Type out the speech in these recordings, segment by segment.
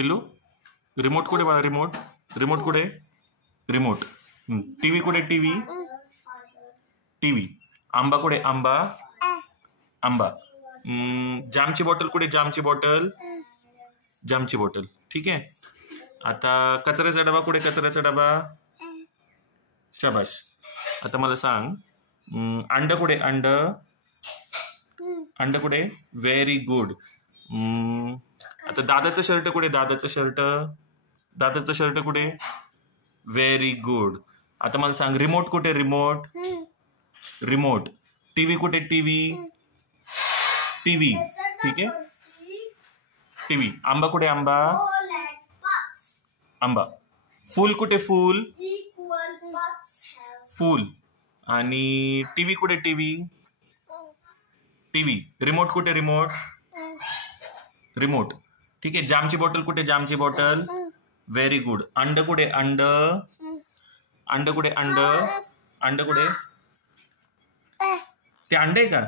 पिल्लू रिमोट कुठे बाळा? रिमोट रिमोट कुठे? रिमोट. टीव्ही कुठे? TV TV. आंबा कुठे? आंबा आंबा. जामची बॉटल कुठे? जामची बॉटल जामची बॉटल. ठीक आहे. आता कचऱ्याचा डबा कुठे? कचऱ्याचा डबा. शाबाश. आता मला सांग, अंड कुठे? अंड अंड कुठे? Very good. आता दादाचं शर्ट कुठे? दादाचं शर्ट दादाचं शर्ट कुठे? Very good. आता मला सांग, रिमोट कुठे? Remote remote. टीव्ही कुठे? TV TV. ठीक आहे. टीव्ही. आंबा कुठे? आंबा आंबा. फूल कुठे? फूल फूल. आणि टीव्ही कुठे? TV TV. रिमोट कुठे? Remote remote. ठीक आहे. जामची बॉटल कुठे? जामची बॉटल. Very good. अंड कुठे? अंड अंड कुठे? अंड अंड कुठे? ते अंड आहे का?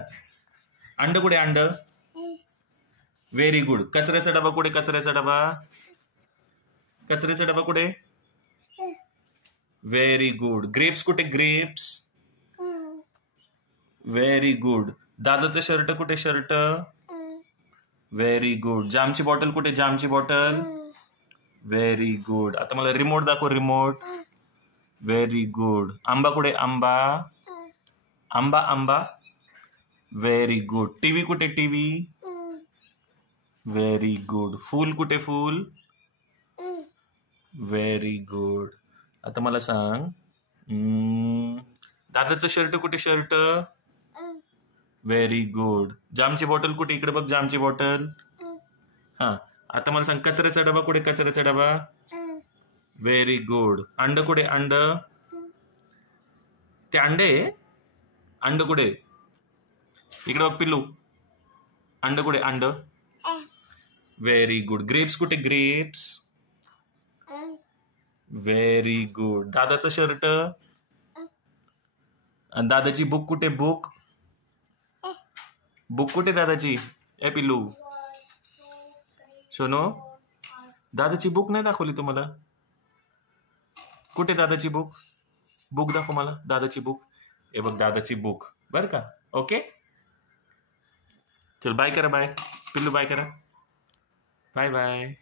अंड कुठे? अंड. Very good. कचऱ्याचा डबा कुठे? कचऱ्याचा डबा कचऱ्याचा डबा कुठे? Very good. ग्रेप्स कुठे? ग्रेप्स. Very good. दादाचं शर्ट कुठे? शर्ट. Very good. जामची बॉटल कुठे? जामची बॉटल. Very good. आता मला रिमोट दाखव. रिमोट. Very good. आंबा कुठे? आंबा आंबा आंबा. Very good. टीव्ही कुठे? टीव्ही. Very good. फूल कुठे? फूल. Very good. आता मला सांग, दादाचं शर्ट कुठे? शर्ट. Very good. जामची बॉटल कुठे? इकडे बघ. जामची बॉटल. हा. आता मला सांग, कचऱ्याचा डबा कुठे? कचऱ्याचा डबा. Very good. अंड कुठे? अंड. ते अंडे. अंड कुठे? इकडे बघ पिल्लू. अंड कुठे? अंड. Very good. ग्रेप्स कुठे? ग्रेप्स. Very good. दादाचं शर्ट. दादाची बुक कुठे? बुक बुक कुठे? दादाची. ए पिल्लू सोनो, दादाची बुक नाही दाखवली तुम्हाला. कुठे दादाची बुक? बुक दाखव मला. दादाची बुक. हे बघ दादाची बुक. बर का? ओके. चल बाय करा. बाय पिल्लू. बाय करा. Bye bye.